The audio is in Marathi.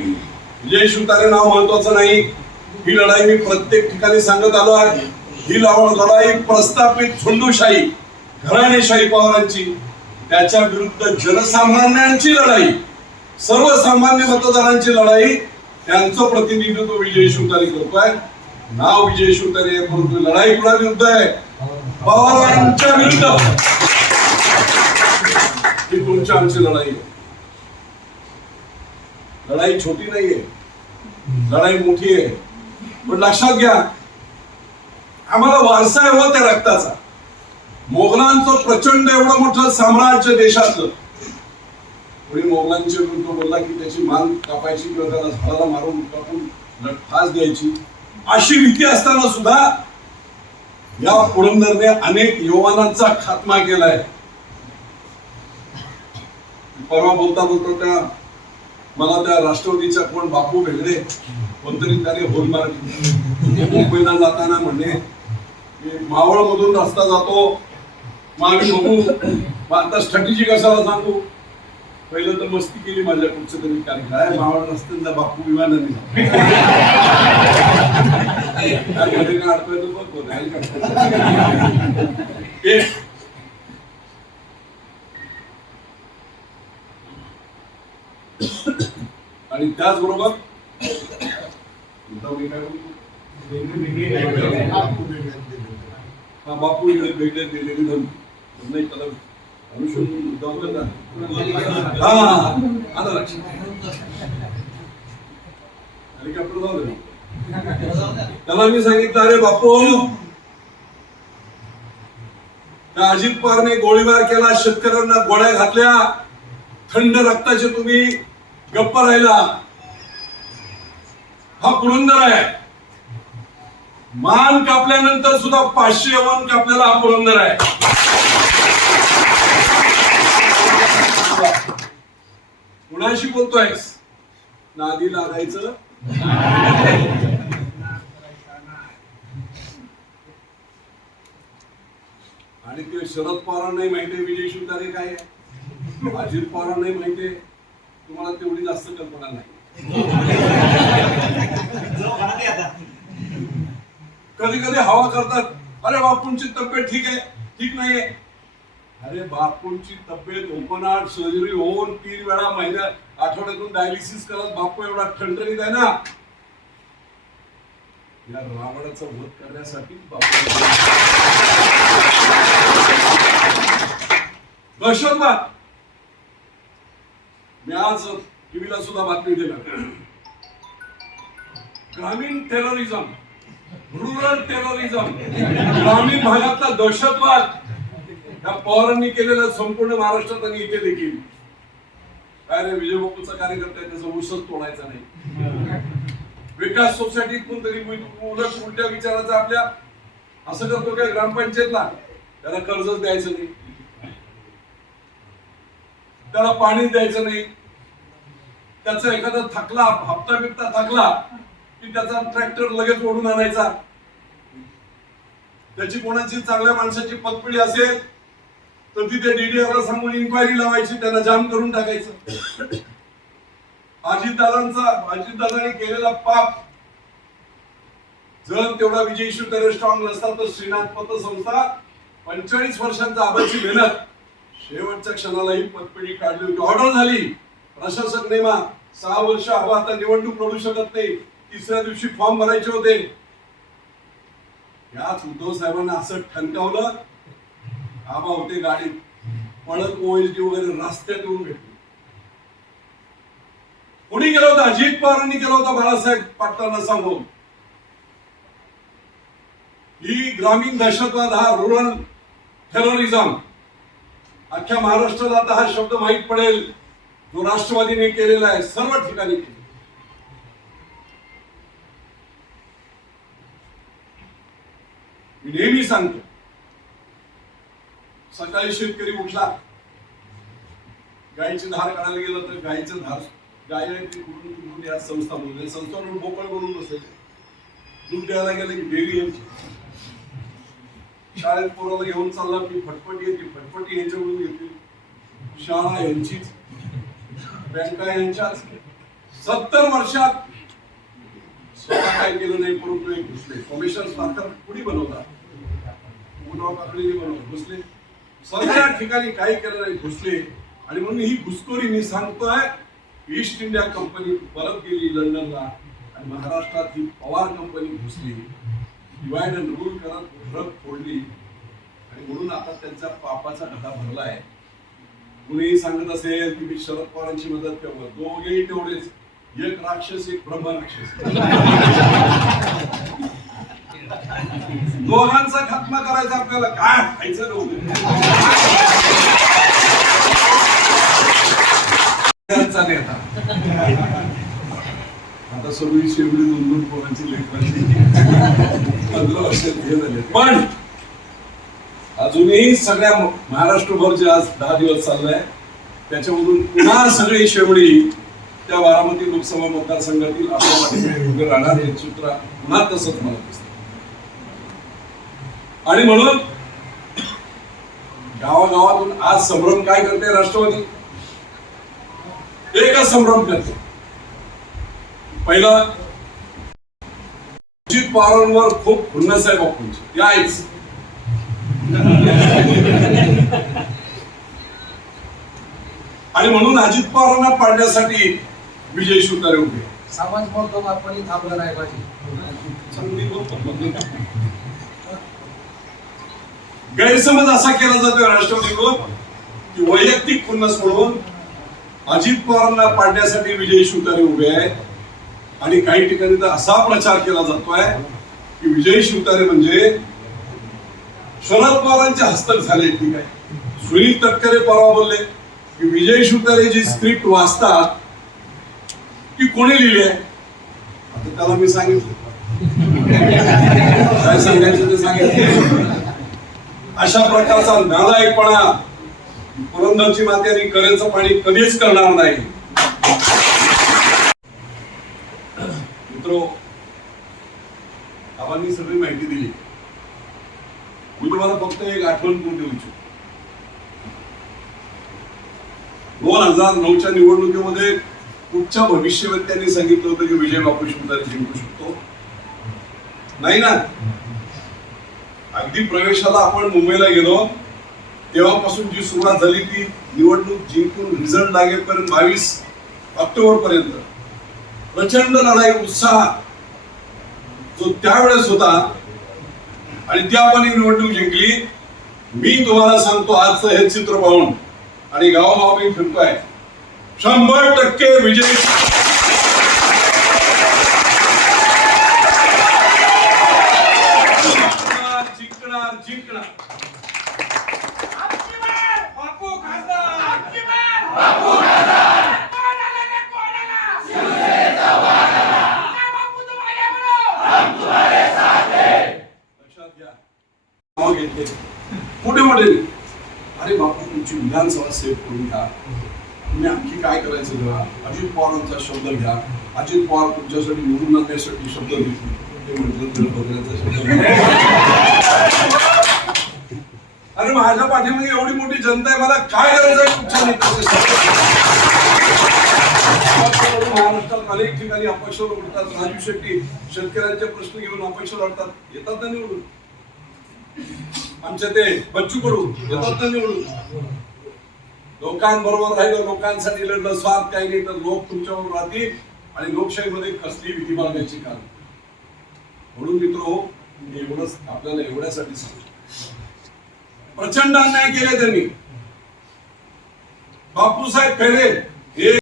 विजय शिवतारे नाव महत्वाचं नाही. ही लढाई मी प्रत्येक ठिकाणी सांगत आलो आहे. ही लढाई प्रस्थापित झुंडूशाही घराणेशाही पवारांची त्याच्या विरुद्ध जनसामान्यांची लढाई सर्वसामान्य मतदारांची लढाई त्यांचं प्रतिनिधित्व विजय शिवतारे करतोय. नाव विजय शिवतारे आहे, परंतु लढाई कुणा विरुद्ध आहे? पवारांच्या विरुद्ध. ही तुमच्या आमची लढाई आहे. लढाई छोटी नाहीये. लढाई मोठी आहे पण लक्षात घ्या आम्हाला वारसा आहे हो त्या रक्ताचा. मोगलांचं प्रचंड एवढं मोठं साम्राज्य देशातलं. कोणी मोगलांच्या विरुद्ध बोलला की त्याची मान कापायची किंवा त्याला झाडाला मारून कापून फास द्यायची? अशी भीती असताना सुद्धा या पुरंदरने अनेक युवानांचा खात्मा केलाय. परवा बोलता बोलता त्या मला त्या राष्ट्रवादीचा कोण बापू वेगळे कोणतरी त्याने होल मारली. मुंबईला जाताना म्हणे मावळ मधून रस्ता जातो मग आम्ही बघू. मग आता स्ट्रॅटेजी कशाला सांगू? पहिलं तर मस्ती केली माझ्या कुठचं तरी काय काय मावळ रस्त्यांचा बापू विमानाने अडकवायचं बघ एक आणि त्याचबरोबर? हा बापू इकडे भेटले दिलेली नाही त्याला करता. हा आलं लक्षात हेलिकॉप्टर जाऊ दे त्याला मी सांगितलं अरे बापू त्या अजित पवारने गोळीबार केला शेतकऱ्यांना गोळ्या घातल्या थंड रक्ताचे तुम्ही गप्प राहिला. हा पुरंदर आहे. मान कापल्यानंतर सुद्धा पाचशे मान कापलेला हा पुरंदर आहे. कुणाशी बोलतोय नादी लागायचं? आणि ते शरद पवारांनाही माहितीये विजय शिवतारे काय आहे? अजित पवारांनाही माहितीये तुम्हाला तेवढी जास्त कल्पना नाही. कधी कधी हवा करतात अरे बापूंची तब्येत ठीक आहे. ठीक नाहीये. अरे बापूंची तब्येत ओपन हार्ट सर्जरी होऊन तीन वेळा महिन्यात आठवड्यातून डायलिसिस करत बापू एवढा ठणठणीत आहे ना. या रावणाचा वध करण्यासाठी बापू दहशतवाद. मी आज टीव्हीला सुद्धा बातमी दिला. ग्रामीण टेररिझम रुरल टेररिझम ग्रामीण भागातला दहशतवाद या पवारांनी केलेला संपूर्ण महाराष्ट्रात आणि इथे देखील. काय रे विजय बापूचा कार्यकर्ता आहे त्याचा उसच तोडायचा नाही. विकास सोसायटीतून तरी उलट उलट्या विचाराचा आपल्या असं करतो काय ग्रामपंचायतला? त्याला कर्जच द्यायचं नाही. त्याला पाणी द्यायचं नाही. त्याचा एखादा थकला हप्ता बिप्ता थकला की त्याचा ट्रॅक्टर लगेच ओढून आणायचा. त्याची कोणाची चांगल्या माणसाची पतपिढी असेल तर तिथे डीडीआरला सांगून इन्क्वायरी लावायची त्यांना जाम करून टाकायचं. अजितदादांचा अजितदादाने केलेला पाप. जर तेवढा विजय शिवतारे स्ट्रॉंग नसता तर श्रीनाथ पतसंस्था पंचेचाळीस वर्षांचा आबाची मेहनत. शेवटच्या क्षणाला ही पतपिढी काढली होती. ऑर्डर झाली. प्रशासक नेमा. सहा वर्ष हवा आता निवडणूक लढू शकत नाही. तिसऱ्या दिवशी फॉर्म भरायचे होते. याच उद्धव साहेबांना असं ठणकावलं आबा होते गाडीत. पळत ओएसडी वगैरे रस्त्यात येऊन भेटले. कोणी केलं होतं? अजित पवारांनी केलं होतं बाळासाहेब पाटलांना सांगून. ही ग्रामीण दहशतवाद हा रुरल टेररिझम अख्ख्या महाराष्ट्राला आता हा शब्द माहीत पडेल. जो राष्ट्रवादीने केलेला आहे सर्व ठिकाणी मी नेहमी सांगतो सकाळी शेतकरी उठला गायीची धार काढायला गेलं तर गायीचं धार गाय कुठून या संस्था बोलले संस्था म्हणून बोकळ बनवून बसेल. दूध द्यायला गेलं की डेअरी यांची शाळेत पोराला घेऊन चालला की फटफटी यायची फटफटी यांच्याकडून घेतली शाळा यांचीच. बँका यांच्याच सत्तर वर्षात स्वतः काय केलं नाही परंतु एक घुसले. कमिशन साखर कुणी बनवतात? बनवलं. घुसले. सगळ्या ठिकाणी काही केलं नाही घुसले. आणि म्हणून ही घुसखोरी मी सांगतोय ईस्ट इंडिया कंपनी परत गेली लंडनला आणि महाराष्ट्रात ही पवार कंपनी घुसली. डिवाइड अँड रूल करत फरक फोडली. आणि म्हणून आता त्यांचा पापाचा गटा भरलाय कुणीही सांगत असेल की मी शरद पवारांची मदत करतो दोघेही तेवढेच. एक राक्षस एक ब्रह्म राक्षस. दोघांचा खात्मा करायचा आपल्याला काय खायचं नव्हतं नेता. आता सगळी शेवटी दोन दोन पोरांची लेखनाची पंधरा वर्षात हे झाले. पण अजूनही सगळ्या महाराष्ट्रभर जे आज दहा दिवस चाललाय. त्याच्यामधून पुन्हा सगळी शेवडी त्या बारामती लोकसभा मतदारसंघातील आपल्या पाठीमागे राहणार हे चित्र पुन्हा तसंच मला दिसत. आणि म्हणून गावागावातून आज संभ्रम काय करते राष्ट्रवादी? एकच संभ्रम करते. पहिला अजित पवारांवर खूप खुन्नस आहे बापूंची. यायच. आणि म्हणून अजित पवारांना पाडण्यासाठी विजय शिवतारे उभे. समाज म्हणतो आपण थांबलं नाही पाहिजे. गैरसमज असा केला जातोय राष्ट्रवादीकडून की वैयक्तिक खुन्नस म्हणून अजित पवारांना पाडण्यासाठी विजय शिवतारे उभे आहेत आणि काही ठिकाणी तर असा प्रचार केला जातोय की विजय शिवतारे म्हणजे शरद पवारांचे हस्तक झाले ठीक आहे. सुनील तटकरे परवा बोलले की विजय शिवतारे जी स्क्रिप्ट वाचतात ती कोणी लिहिली आहे? आता त्याला मी सांगितलं. काय सांगायचं ते सांगितलं. अशा प्रकारचा नालायकपणा पुरंदरची माती आणि करेचं पाणी कधीच करणार नाही. मित्रो बाबांनी सगळी माहिती दिली. मी तुम्हाला फक्त एक आठवण करून देऊ इच्छितो. दोन हजार नऊच्या निवडणुकीमध्ये कुठच्या भविष्यवेत्यांनी सांगितलं होतं की विजय बापू शिवतारे जिंकू शकतो. नाही ना? अगदी प्रवेशाला आपण मुंबईला गेलो तेव्हापासून जी सुरुवात झाली ती निवडणूक जिंकून रिझल्ट लागेपर्यंत बावीस ऑक्टोबर पर्यंत. प्रचंड लढाई उत्साह. जो त्यावेळेस होता आणि त्या आपण ही निवडणूक जिंकली. मी तुम्हाला सांगतो आजचं हे चित्र पाहून. आणि गावोगाव मी फिरतोय. शंभर टक्के विजय. जिंकणार जिंकणार जिंकणार बापू खासदार बापू खासदार कोणाला रे कोणाला शिवसेनेचा वाणाला बापू तुम्हाला म्हणो लक्षात घ्या नाव घेतले. मोठे मोठे अरे बापू तुमची विधानसभा सेव्ह करून घ्या. तुम्ही आणखी काय करायचं घ्या अजित पवारांचा शब्द घ्या. अजित पवार तुमच्यासाठी निवडून आणण्यासाठी शब्द घेतले. ते म्हटलं तुला बघण्याचा शब्द अरे माझ्या पाठीमध्ये एवढी मोठी जनता आहे मला काय गरज आहे तुमच्या नेत्याचं महाराष्ट्रात अनेक ठिकाणी अपक्ष लढतात. राजू शेट्टी शेतकऱ्यांचे प्रश्न घेऊन अपक्ष लढतात. येतात ना निवडून? आमच्या ते बच्चू कडू येतात ना निवडून लोकांबरोबर राहिलं लोकांसाठी लढलं स्वार्थ काही नाही तर लोक तुमच्याबरोबर राहतील आणि लोकशाहीमध्ये कसली भीती बाळगायची कारण. म्हणून मित्र हो एवढंच आपल्याला एवढ्यासाठी सांगतो. प्रचंड अन्याय केले त्यांनी. बापूसाहेब खैरे हे